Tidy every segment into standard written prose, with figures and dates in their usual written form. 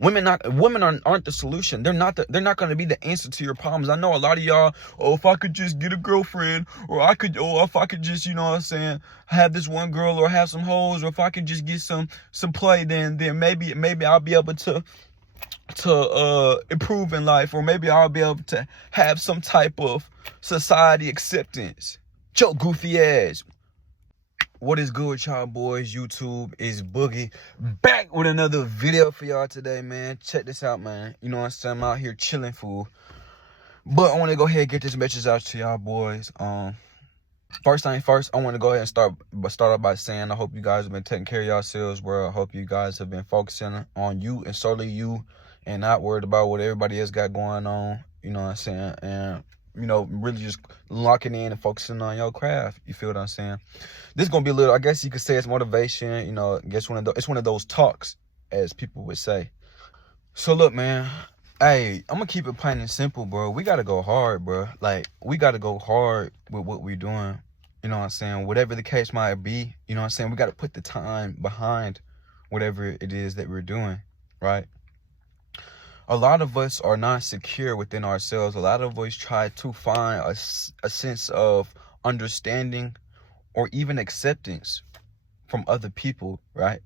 Women aren't the solution. They're not going to be the answer to your problems. I know a lot of y'all, oh, if I could just get a girlfriend, or if I could just, you know what I'm saying, have this one girl or have some hoes, or if I could just get some play, then maybe I'll be able to improve in life, or maybe I'll be able to have some type of society acceptance. Joe goofy ass. What is good with y'all boys? YouTube is Boogie, back with another video for y'all today, man. Check this out, man. You know what I'm saying? I'm out here chilling, fool. But I want to go ahead and get this message out to y'all boys. First thing first, I want to go ahead and start off by saying I hope you guys have been taking care of yourselves well. I hope you guys have been focusing on you and solely you, and not worried about what everybody else got going on. You know what I'm saying? And you know, really just locking in and focusing on your craft. You feel what I'm saying? This is gonna be a little, I guess you could say it's motivation. You know, I guess it's one of those talks, as people would say. So look, man. Hey, I'm gonna keep it plain and simple, bro. We gotta go hard, bro. Like, we gotta go hard with what we're doing. You know what I'm saying? Whatever the case might be, you know what I'm saying? We gotta put the time behind whatever it is that we're doing, right? A lot of us are not secure within ourselves. A lot of us try to find a sense of understanding or even acceptance from other people, right?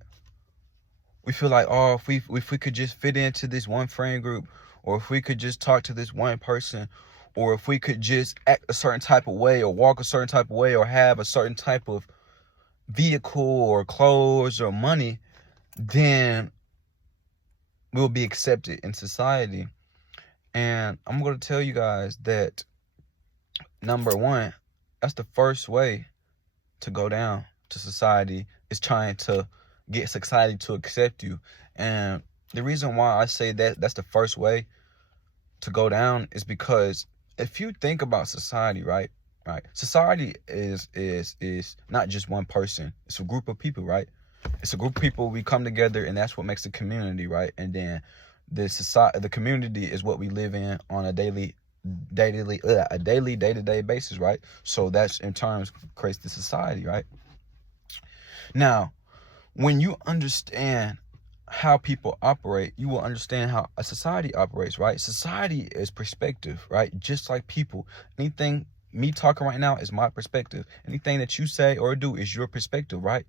We feel like, oh, if we could just fit into this one friend group, or if we could just talk to this one person, or if we could just act a certain type of way, or walk a certain type of way, or have a certain type of vehicle or clothes or money, then we'll be accepted in society. And I'm going to tell you guys that, number one, that's the first way to go down to society, is trying to get society to accept you. And the reason why I say that that's the first way to go down is because if you think about society, right? Society is not just one person. It's a group of people, right? It's a group of people. We come together, and that's what makes the community, right? And then the community is what we live in on a daily day-to-day basis, right? So that's in terms creates the society, right? Now, when you understand how people operate, you will understand how a society operates, right? Society is perspective, right? Just like people. Anything me talking right now is my perspective. Anything that you say or do is your perspective, right?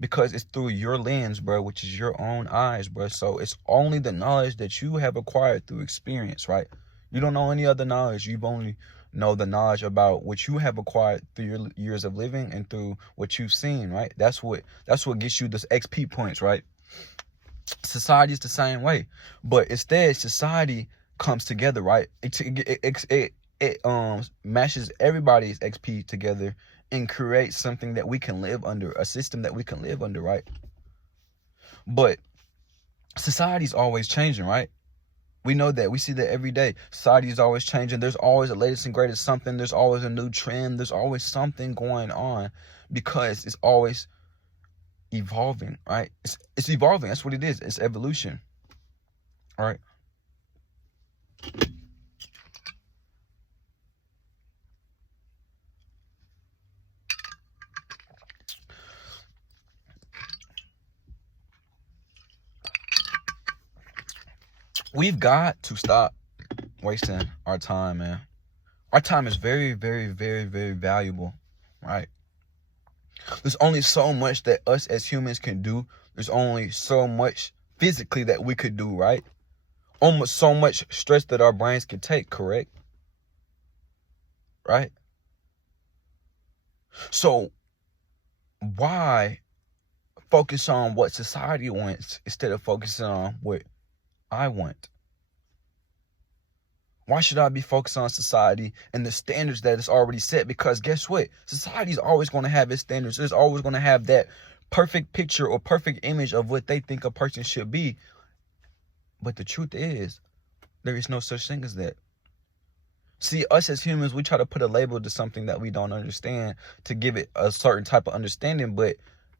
Because it's through your lens, bro, which is your own eyes, bro. So it's only the knowledge that you have acquired through experience, right? You don't know any other knowledge. You've only know the knowledge about what you have acquired through your years of living and through what you've seen, right? That's what gets you this XP points, right? Society is the same way, but instead society comes together, right? It mashes everybody's XP together and creates something that we can live under, a system that we can live under, right? But society's always changing, right? We know that. We see that every day. Society is always changing. There's always the latest and greatest something. There's always a new trend. There's always something going on, because it's always evolving, right? It's evolving. That's what it is. It's evolution, all right? We've got to stop wasting our time, man. Our time is very, very, very, very valuable, right? There's only so much that us as humans can do. There's only so much physically that we could do, right? Almost so much stress that our brains can take, correct? Right? So why focus on what society wants instead of focusing on what I want? Why should I be focused on society and the standards that is already set? Because guess what? Society is always going to have its standards. It's always going to have that perfect picture or perfect image of what they think a person should be. But the truth is, there is no such thing as that. See, us as humans, we try to put a label to something that we don't understand to give it a certain type of understanding, but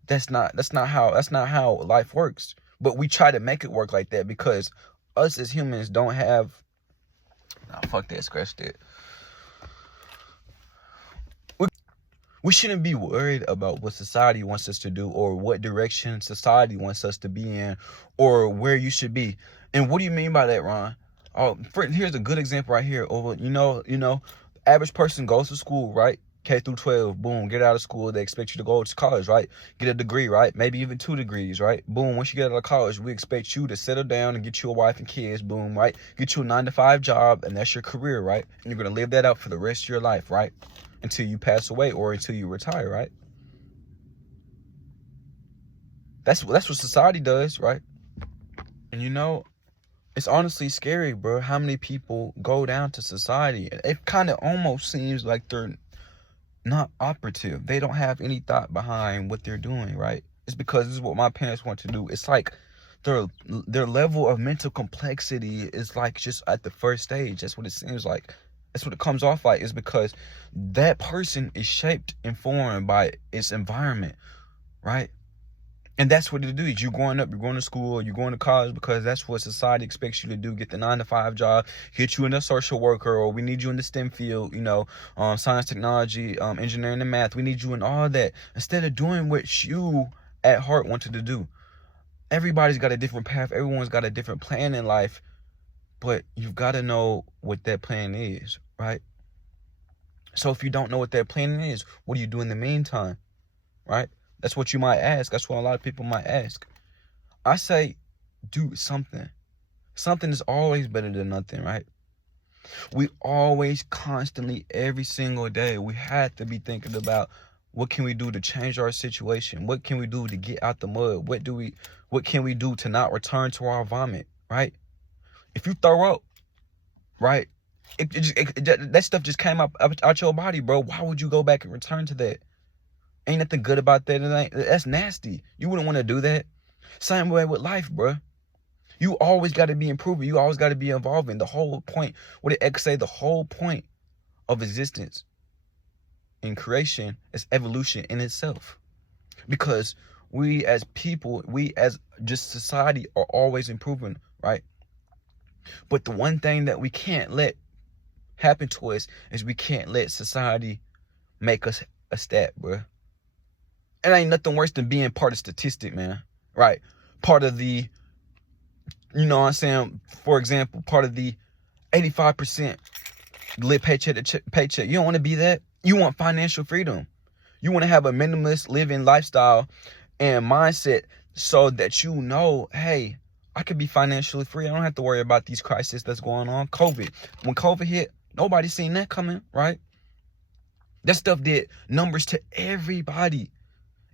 that's not how life works. But we try to make it work like that because us as humans don't have. Nah, fuck that, scratch that. We shouldn't be worried about what society wants us to do or what direction society wants us to be in or where you should be. And what do you mean by that, Ron? Oh, here's a good example right here. Over, average person goes to school, right? K through 12, boom, get out of school. They expect you to go to college, right? Get a degree, right? Maybe even 2 degrees, right? Boom, once you get out of college, we expect you to settle down and get you a wife and kids, boom, right? Get you a 9-to-5 job, and that's your career, right? And you're going to live that out for the rest of your life, right? Until you pass away or until you retire, right? That's what society does, right? And it's honestly scary, bro, how many people go down to society. It kind of almost seems like they're not operative. They don't have any thought behind what they're doing, right? It's because this is what my parents want to do. It's like their level of mental complexity is like just at the first stage. That's what it seems like. That's what it comes off like. Is because that person is shaped and formed by its environment, right? And that's what it do. You're growing up, you're going to school, you're going to college because that's what society expects you to do. Get the 9-to-5 job, get you in a social worker, or we need you in the STEM field, science, technology, engineering, and math. We need you in all that instead of doing what you at heart wanted to do. Everybody's got a different path. Everyone's got a different plan in life, but you've got to know what that plan is, right? So if you don't know what that plan is, what do you do in the meantime, right? That's what you might ask. That's what a lot of people might ask. I say, do something. Something is always better than nothing, right? We always, constantly, every single day, we have to be thinking about what can we do to change our situation? What can we do to get out the mud? What can we do to not return to our vomit, right? If you throw up, right, that stuff just came out your body, bro. Why would you go back and return to that? Ain't nothing good about that. That's nasty. You wouldn't want to do that. Same way with life, bro. You always got to be improving. You always got to be evolving. The whole point, what did X say? The whole point of existence in creation is evolution in itself. Because we as people, we as just society are always improving, right? But the one thing that we can't let happen to us is we can't let society make us a stat, bro. It ain't nothing worse than being part of statistic, man. Right? Part of the, for example, part of the 85% live paycheck to paycheck. You don't want to be that. You want financial freedom. You want to have a minimalist living lifestyle and mindset so that hey, I could be financially free. I don't have to worry about these crises that's going on. COVID. When COVID hit, nobody seen that coming, right? That stuff did numbers to everybody.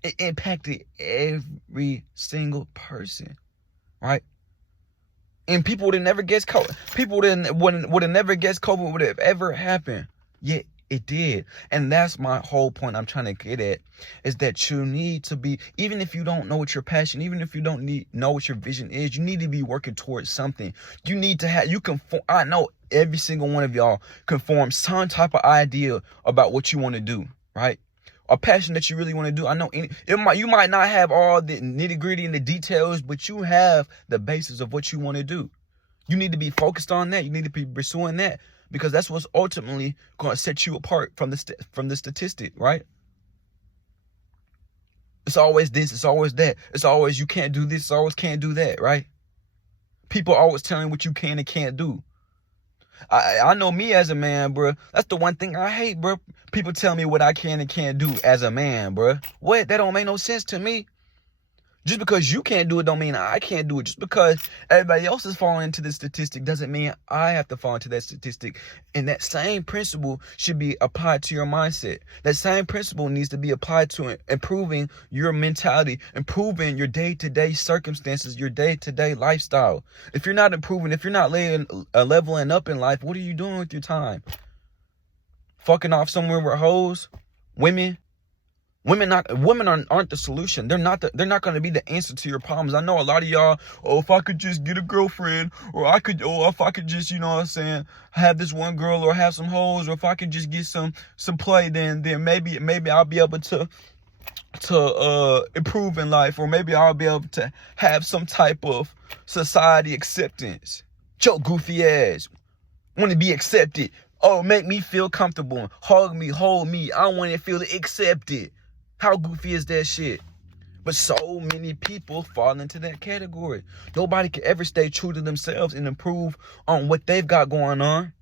It impacted every single person, right? And people would have never guessed COVID. People would have never guessed COVID would have ever happened. Yet it did. And that's my whole point I'm trying to get at, is that you need to be, even if you don't know what your passion, even if you don't know what your vision is, you need to be working towards something. You need to have, I know every single one of y'all can form some type of idea about what you want to do, right? A passion that you really want to do. I know you might not have all the nitty gritty and the details, but you have the basis of what you want to do. You need to be focused on that. You need to be pursuing that, because that's what's ultimately going to set you apart from the statistic, right? It's always this. It's always that. It's always you can't do this. It's always can't do that, right? People are always telling what you can and can't do. I know me as a man, bro. That's the one thing I hate, bro. People tell me what I can and can't do as a man, bro. What? That don't make no sense to me. Just because you can't do it don't mean I can't do it. Just because everybody else is falling into this statistic doesn't mean I have to fall into that statistic. And that same principle should be applied to your mindset. That same principle needs to be applied to improving your mentality, improving your day-to-day circumstances, your day-to-day lifestyle. If you're not improving, if you're not leveling up in life, what are you doing with your time? Fucking off somewhere with hoes, women. Women aren't the solution. They're not going to be the answer to your problems. I know a lot of y'all, if I could just get a girlfriend, or if I could just, have this one girl, or have some hoes, or if I could just get some play, then maybe I'll be able to improve in life, or maybe I'll be able to have some type of society acceptance. Your goofy ass want to be accepted. Oh, make me feel comfortable. Hug me, hold me. I want to feel accepted. How goofy is that shit? But so many people fall into that category. Nobody can ever stay true to themselves and improve on what they've got going on.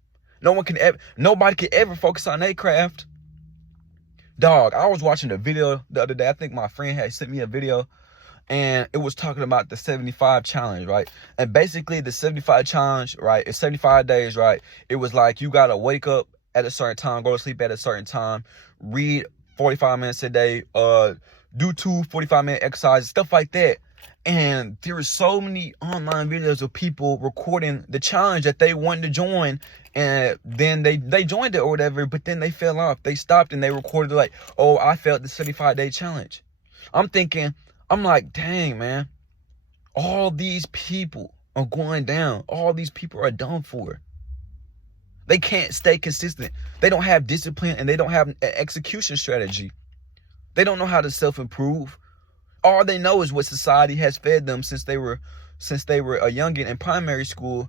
Nobody can ever focus on their craft. Dog, I was watching a video the other day. I think my friend had sent me a video, and it was talking about the 75 challenge, right? And basically the 75 challenge, right, it's 75 days, right? It was like you got to wake up at a certain time, go to sleep at a certain time, read 45 minutes a day, do 2 45-minute exercises, stuff like that. And there were so many online videos of people recording the challenge that they wanted to join, and then they joined it or whatever, but then they fell off. They stopped and they recorded like, oh, I failed the 75-day challenge. I'm like, dang, man, all these people are going down. All these people are done for. They can't stay consistent. They don't have discipline, and they don't have an execution strategy. They don't know how to self-improve. All they know is what society has fed them since they were a youngin in primary school,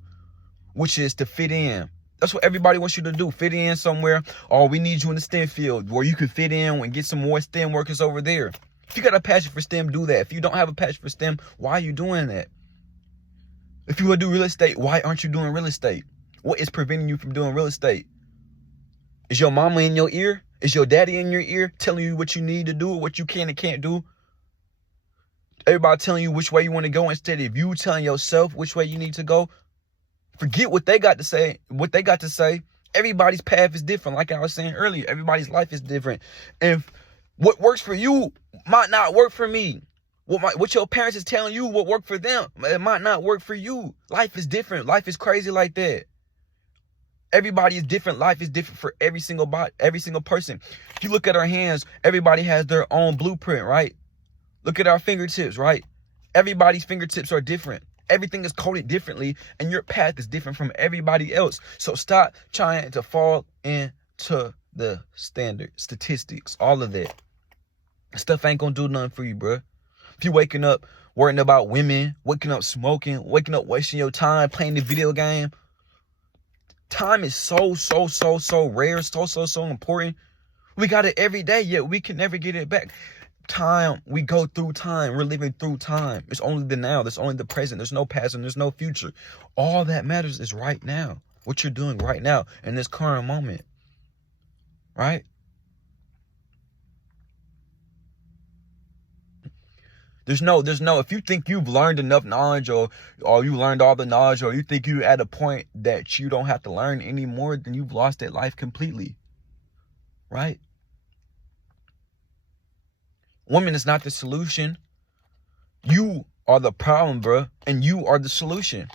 which is to fit in. That's what everybody wants you to do, fit in somewhere. Oh, we need you in the STEM field where you can fit in and get some more STEM workers over there. If you got a passion for STEM, do that. If you don't have a passion for STEM, why are you doing that? If you want to do real estate, why aren't you doing real estate? What is preventing you from doing real estate? Is your mama in your ear? Is your daddy in your ear telling you what you need to do or what you can and can't do? Everybody telling you which way you want to go instead of you telling yourself which way you need to go. Forget what they got to say. Everybody's path is different. Like I was saying earlier, everybody's life is different. And what works for you might not work for me. What your parents is telling you what worked for them, it might not work for you. Life is different. Life is crazy like that. Everybody is different. Life is different for every single person. If you look at our hands, everybody has their own blueprint, right? Look at our fingertips, right? Everybody's fingertips are different. Everything is coded differently, and your path is different from everybody else. So stop trying to fall into the standard statistics, all of that. Stuff ain't gonna do nothing for you, bro. If you waking up worrying about women, waking up smoking, waking up wasting your time playing the video game, time is so rare, so important. We got it every day, yet we can never get it back. Time, we go through time. We're living through time. It's only the now. There's only the present. There's no past and there's no future. All that matters is right now. What you're doing right now in this current moment. Right? There's no, if you think you've learned enough knowledge or you learned all the knowledge, or you think you're at a point that you don't have to learn anymore, then you've lost that life completely. Right? Women is not the solution. You are the problem, bro, and you are the solution.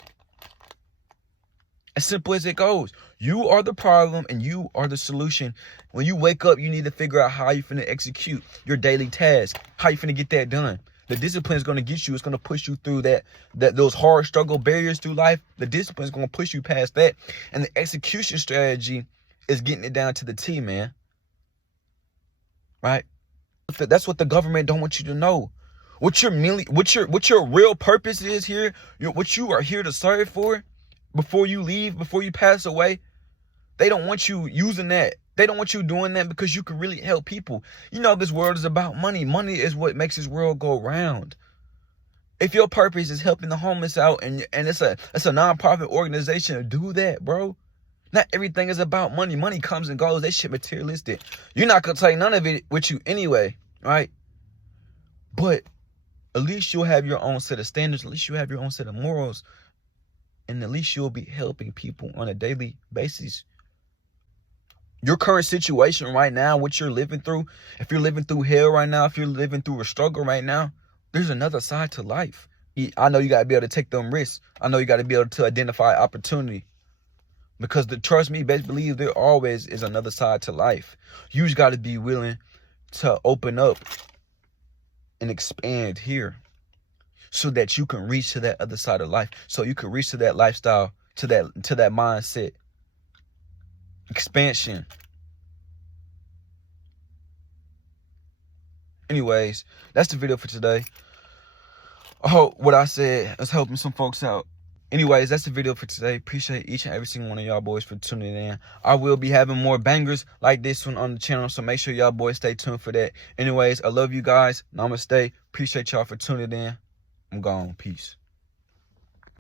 As simple as it goes. You are the problem and you are the solution. When you wake up, you need to figure out how you're finna execute your daily task, how you finna get that done. The discipline is going to get you. It's going to push you through those hard struggle barriers through life. The discipline is going to push you past that. And the execution strategy is getting it down to the T, man. Right? That's what the government don't want you to know. What your real purpose is here, what you are here to serve for, before you leave, before you pass away. They don't want you using that. They don't want you doing that because you can really help people. You know, this world is about money. Money is what makes this world go round. If your purpose is helping the homeless out and it's a nonprofit organization, do that, bro. Not everything is about money. Money comes and goes. That shit materialistic. You're not going to take none of it with you anyway, right? But at least you'll have your own set of standards. At least you have your own set of morals. And at least you'll be helping people on a daily basis. Your current situation right now, what you're living through, if you're living through hell right now, if you're living through a struggle right now, there's another side to life. I know you got to be able to take them risks. I know you got to be able to identify opportunity. Because trust me, best believe there always is another side to life. You just got to be willing to open up and expand here so that you can reach to that other side of life. So you can reach to that lifestyle, to that mindset. Expansion. Anyways, that's the video for today. I hope what I said is helping some folks out. Anyways, that's the video for today. Appreciate each and every single one of y'all boys for tuning in. I will be having more bangers like this one on the channel, so make sure y'all boys stay tuned for that. Anyways, I love you guys. Namaste. Appreciate y'all for tuning in. I'm gone. Peace.